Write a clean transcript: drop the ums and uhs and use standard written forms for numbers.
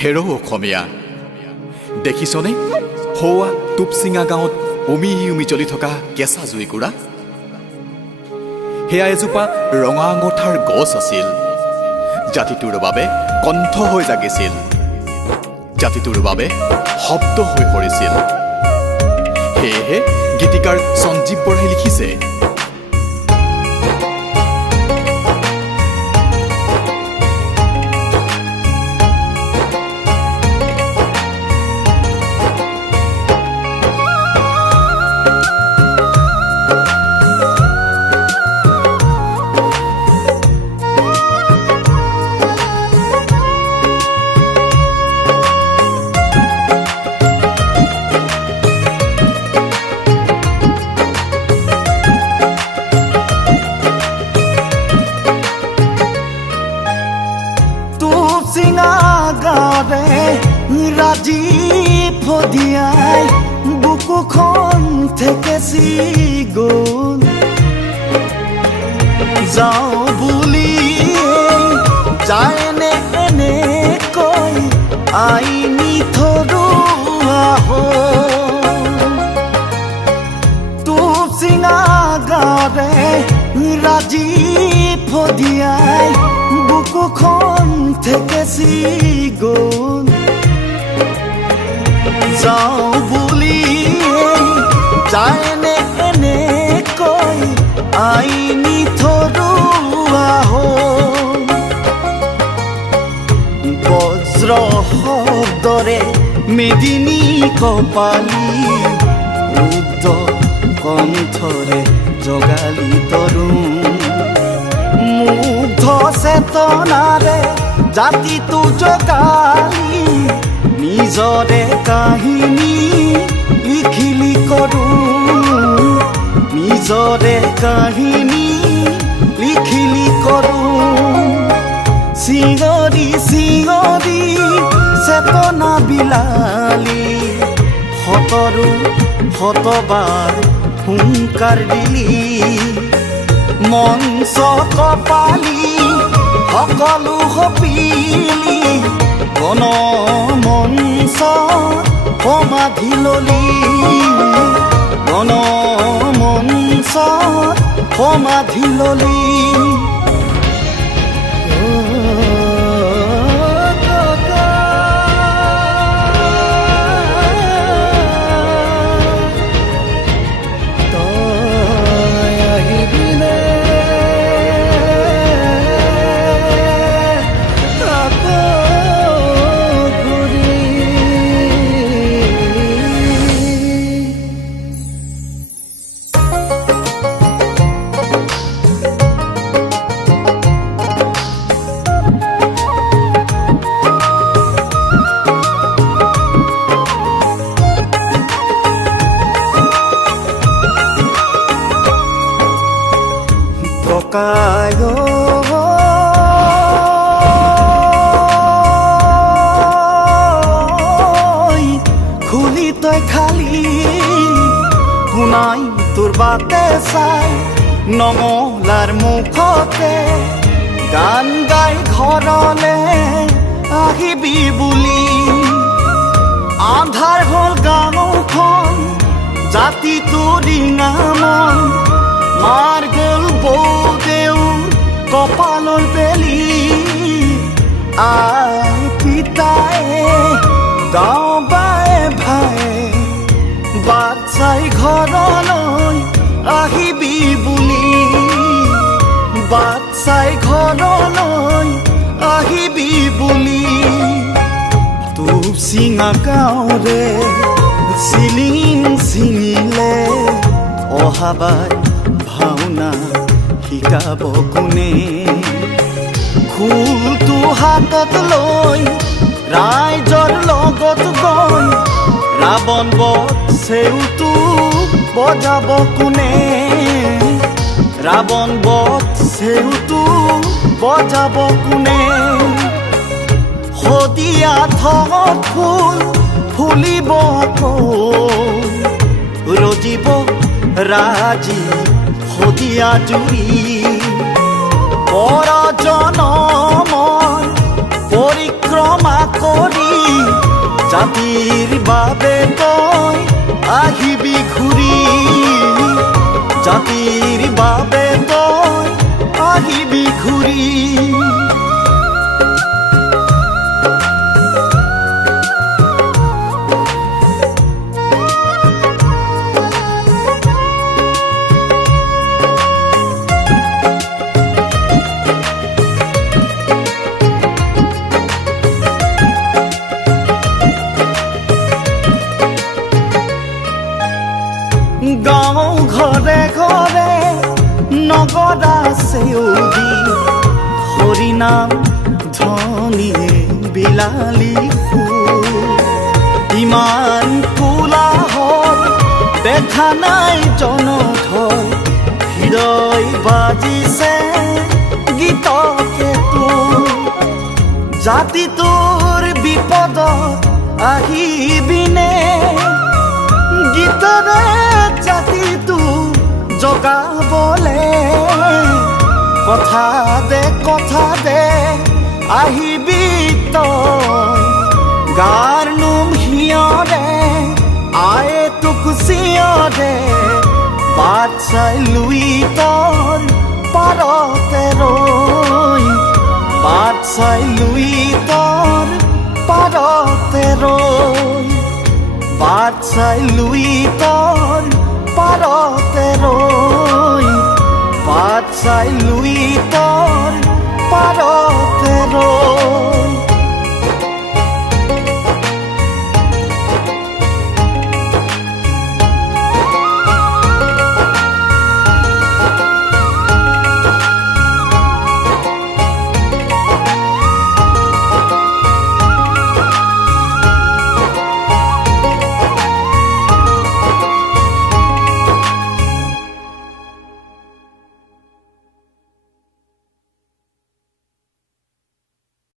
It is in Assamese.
হেৰ অসমীয়া দেখিছনে হৌৱা টুপচিঙা গাঁৱত উমি জ্বলি থকা কেঁচা জুইকুৰা সেয়া এজোপা ৰঙা আঙঠাৰ গছ আছিল জাতিটোৰ বাবে কণ্ঠ হৈ জাগিছিল জাতিটোৰ বাবে শব্দ হৈ পৰিছিল সেয়েহে গীতিকাৰ সঞ্জীৱ বৰাই লিখিছে রাজি ফদিয়াই বুকুখন থেকেছি গ'ল যাওঁ বুলি যায়নে এনেকৈ আইনি থৰুৱা টুপচিঙা গাঁৱৰে ৰাজি ফদিয়াই বুকুখন থেকেছি গ'ল যাওঁ বুলি যায়নে এনেকৈ আইনি থৰুৱা বজ্ৰ শব্দৰে মেদিনী কপালী ৰুদ্ৰ কণ্ঠৰে জগালি তৰুণ মুগ্ধ চেতনাৰে জাতিটো জগালি নিজৰে কাহিনী লিখিলি কৰোঁ নিজৰে কাহিনী লিখিলি কৰোঁ চিঞৰি চিঞৰি চেতনা বিলালি শতবাৰ হুংকাৰ দিলি মঞ্চ কপালি সকলো সপিলি গণ মঞ্চ সমাধি ললি গণ মঞ্চ সমাধি ললি খুলি তই খালি শুনাই তোৰ বাটে চাই নঙলাৰ মুখতে গান গাই ঘৰলে আহিবি বুলি আন্ধাৰ হ'ল গাঁওখন জাতিটো ৰিঙা মন মাৰ গ'ল বৌদেউ কপালৰ বেলি আই পিতায়ে গাঁও বায়ে ভায়ে বাট চাই ঘৰলৈ আহিবি বুলি বাট চাই ঘৰলৈ আহিবি বুলি টুপচিঙা গাঁৱৰে চিলিং চিঙিলে অহাবাৰ ভাওনা শিকাব কোনে খোলটো হাতত লৈ ৰাইজৰ লগত গৈ ৰাৱণ বধ চেউটো বজাব কোনে ৰাৱণ বধ চেউটো বজাব কোনে শদিয়া ঠঙত ফুল ফুলিব আকৌ ৰজিব ৰাজি শদিয়া জুৰি পৰজনমৰ পৰিক্ৰমা কৰি জাতিৰ বাবে তই আহিবি ঘূৰি জাতিৰ বাবে তই আহিবি ঘূৰি গাঁও ঘৰে ঘৰে নগদা চেউদি হৰিনাম ধ্বনিয়ে বিলালী সুৰ ইমান কোলাহল দেখা নাই জনধল হৃদয় বাজিছে গীতকে তোৰ জাতিটোৰ বিপদত আহিবিনে গীতৰে জাতিটো জগাবলে কথা দে আহিবি তই গাৰ নোম হিয়ৰে আয়ে তোক চিয়ৰে বাট চাই লুই তৰ পাৰতে ৰৈ বাট চাই লুই তৰ পাৰতে ৰৈ বাট চাই লুই তৰ